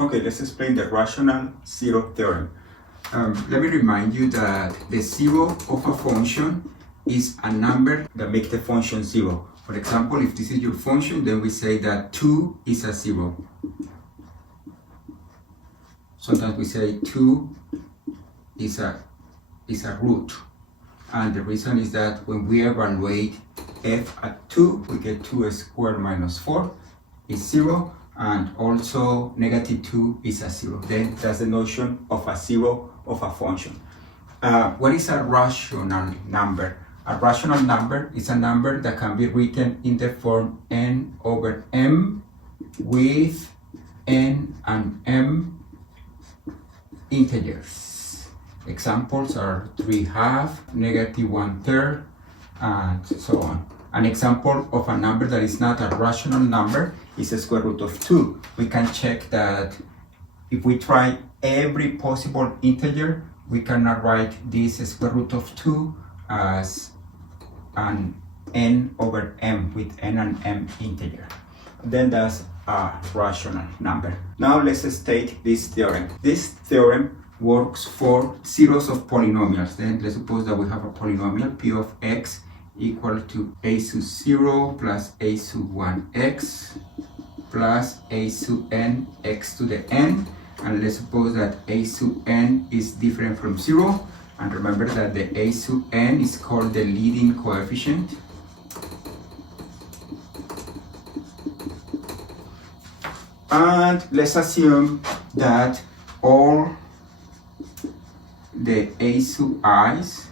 Okay, let's explain the rational zero theorem. Let me remind you that the zero of a function is a number that makes the function zero. For example, if this is your function, then we say that 2 is a zero. Sometimes we say 2 is a root. And the reason is that when we evaluate f at 2, we get 2 squared minus 4 is 0. And also negative 2 is a 0. Then that's the notion of a zero of a function. What is a rational number? A rational number is a number that can be written in the form n over m with n and m integers. Examples are 3/2, negative 1/3, and so on. An example of a number that is not a rational number is the square root of 2. We can check that if we try every possible integer, we cannot write this square root of 2 as an n over m with n and m integer. Then that's a rational number. Now let's state this theorem. This theorem works for zeros of polynomials. Then let's suppose that we have a polynomial p of x equal to a sub 0 plus a sub 1x plus a sub n x to the n, and let's suppose that a sub n is different from 0, and remember that the a sub n is called the leading coefficient. And let's assume that all the a sub i's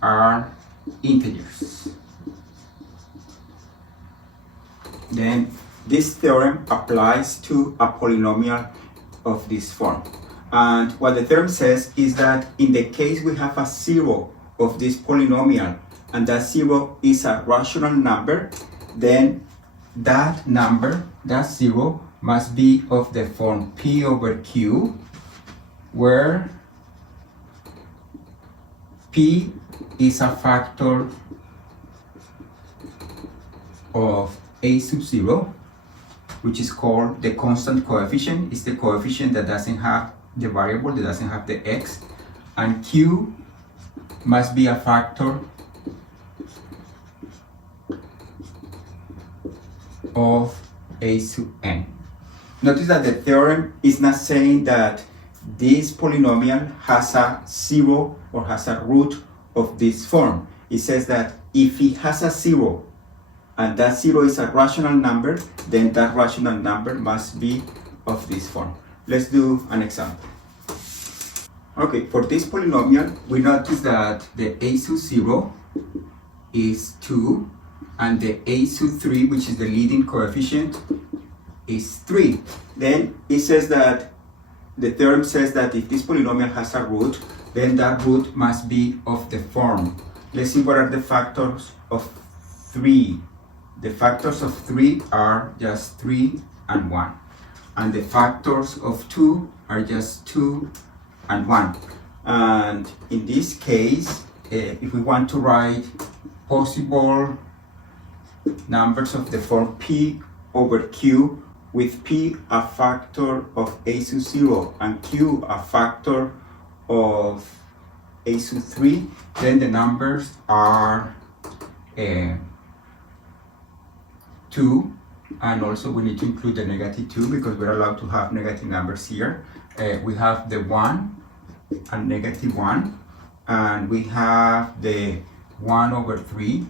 are integers. Then this theorem applies to a polynomial of this form. And what the theorem says is that in the case we have a zero of this polynomial and that zero is a rational number, then that number, that zero, must be of the form p over q, where p is a factor of a sub 0, which is called the constant coefficient. It's the coefficient that doesn't have the variable, that doesn't have the x, and q must be a factor of a sub n. Notice that the theorem is not saying that this polynomial has a zero or has a root of this form. It says that if it has a zero and that zero is a rational number, then that rational number must be of this form. Let's do an example. Okay, for this polynomial, we notice that the a sub 0 is 2 and the a sub 3, which is the leading coefficient, is 3. Then it says that the theorem says that if this polynomial has a root, then that root must be of the form. Let's see what are the factors of 3. The factors of 3 are just 3 and 1. And the factors of 2 are just 2 and 1. And in this case, if we want to write possible numbers of the form p over q, with p a factor of a sub 0 and q a factor of a sub 3, then the numbers are 2, and also we need to include the negative 2 because we're allowed to have negative numbers here. We have the 1 and negative 1, and we have the 1 over 3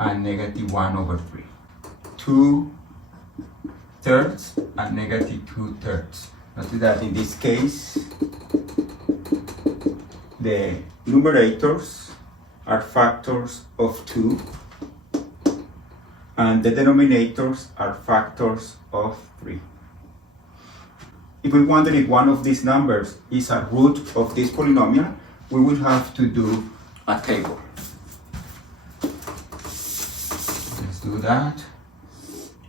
and negative 1 over 3. 2/3 and negative 2/3. Notice that in this case, the numerators are factors of 2 and the denominators are factors of 3. If we wonder if one of these numbers is a root of this polynomial, we will have to do a table. Let's do that.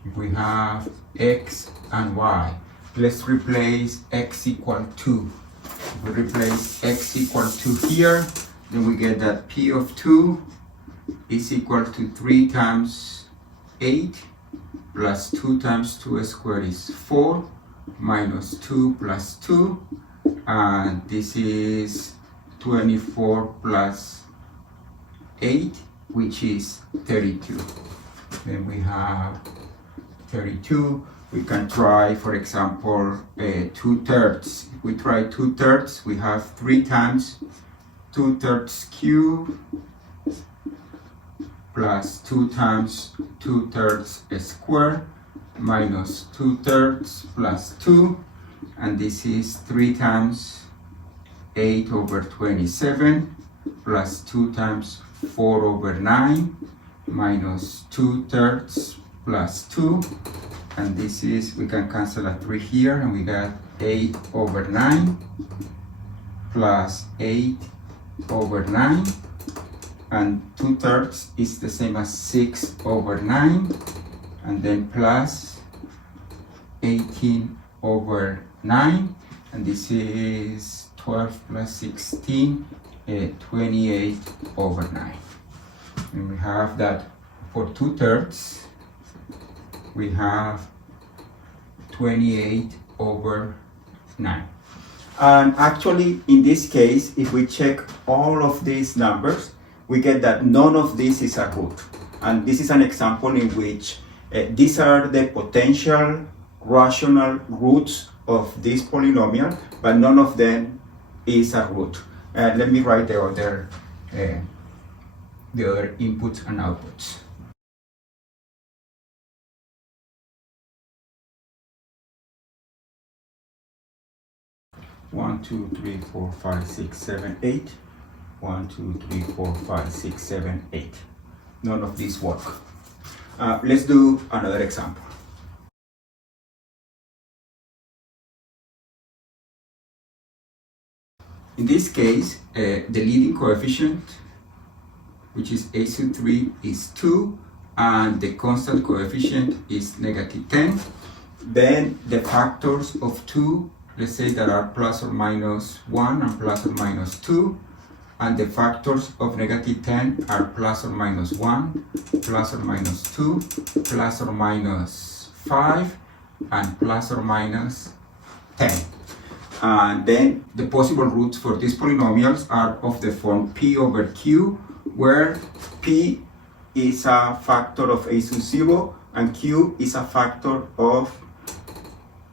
If we have x and y, let's replace x equal 2. If we replace x equal to here, then we get that p of 2 is equal to 3 times 8 plus 2 times 2 squared is 4 minus 2 plus 2, and this is 24 plus 8, which is 32. Then we have 32. We can try, for example, 2/3. If we try 2/3, we have 3 times 2/3 cubed plus 2 times 2/3 squared minus 2/3 plus 2, and this is 3 times 8 over 27 plus 2 times 4 over 9 minus 2/3 plus 2, and this is, we can cancel a 3 here, and we got 8 over 9 plus 8 over 9, and 2/3 is the same as 6 over 9, and then plus 18 over 9, and this is 12 plus 16, 28 over 9. And we have that for 2/3, we have 28 over 9. And actually, in this case, if we check all of these numbers, we get that none of this is a root. And this is an example in which these are the potential rational roots of this polynomial, but none of them is a root. Let me write the other inputs and outputs. One, two, three, four, five, six, seven, 8. 1, 2, 3, 4, 5, 6, 7, 8. None of these work. Let's do another example. In this case, the leading coefficient, which is a sub 3, is 2, and the constant coefficient is -10. Then the factors of 2, let's say that are plus or minus 1 and plus or minus 2, and the factors of -10 are plus or minus 1, plus or minus 2, plus or minus 5, and plus or minus 10. And then the possible roots for these polynomials are of the form p over q, where p is a factor of a sub 0 and q is a factor of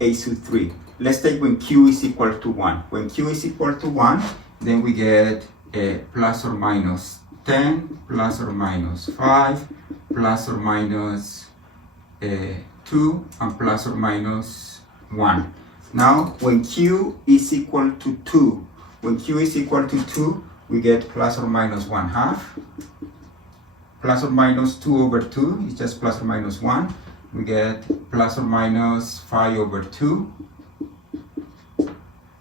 a sub 3. Let's take when q is equal to 1. When q is equal to 1, then we get plus or minus 10, plus or minus 5, plus or minus 2, and plus or minus 1. Now, when q is equal to 2, we get plus or minus 1/2. Plus or minus 2 over 2 is just plus or minus 1. We get plus or minus 5 over 2.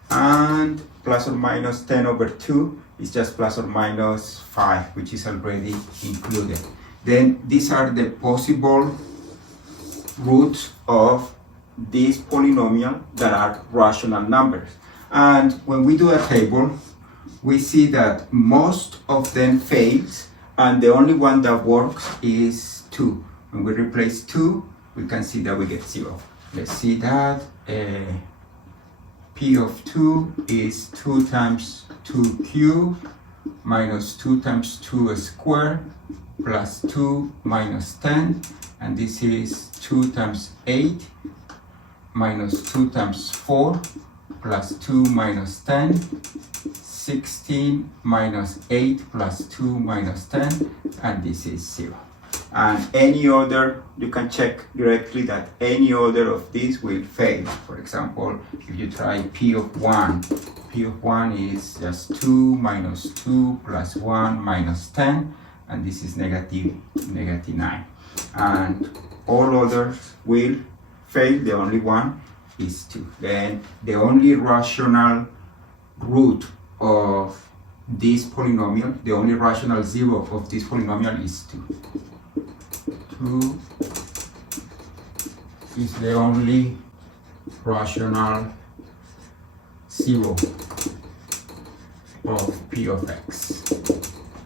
And plus or minus 10 over 2 is just plus or minus 5, which is already included. Then these are the possible roots of this polynomial that are rational numbers. And when we do a table, we see that most of them fails, and the only one that works is 2. When we replace 2, we can see that we get 0. Let's see that. P of 2 is 2 times 2 cubed minus 2 times 2 squared plus 2 minus 10, and this is 2 times 8 minus 2 times 4 plus 2 minus 10, 16 minus 8 plus 2 minus 10, and this is 0. And any other, you can check directly that any other of these will fail. For example, if you try P of 1 is just 2 minus 2 plus 1 minus 10, and this is negative 9. And all others will fail, the only one is 2. Then the only rational root of this polynomial, the only rational 0 of this polynomial is 2. 2 is the only rational 0 of p of x.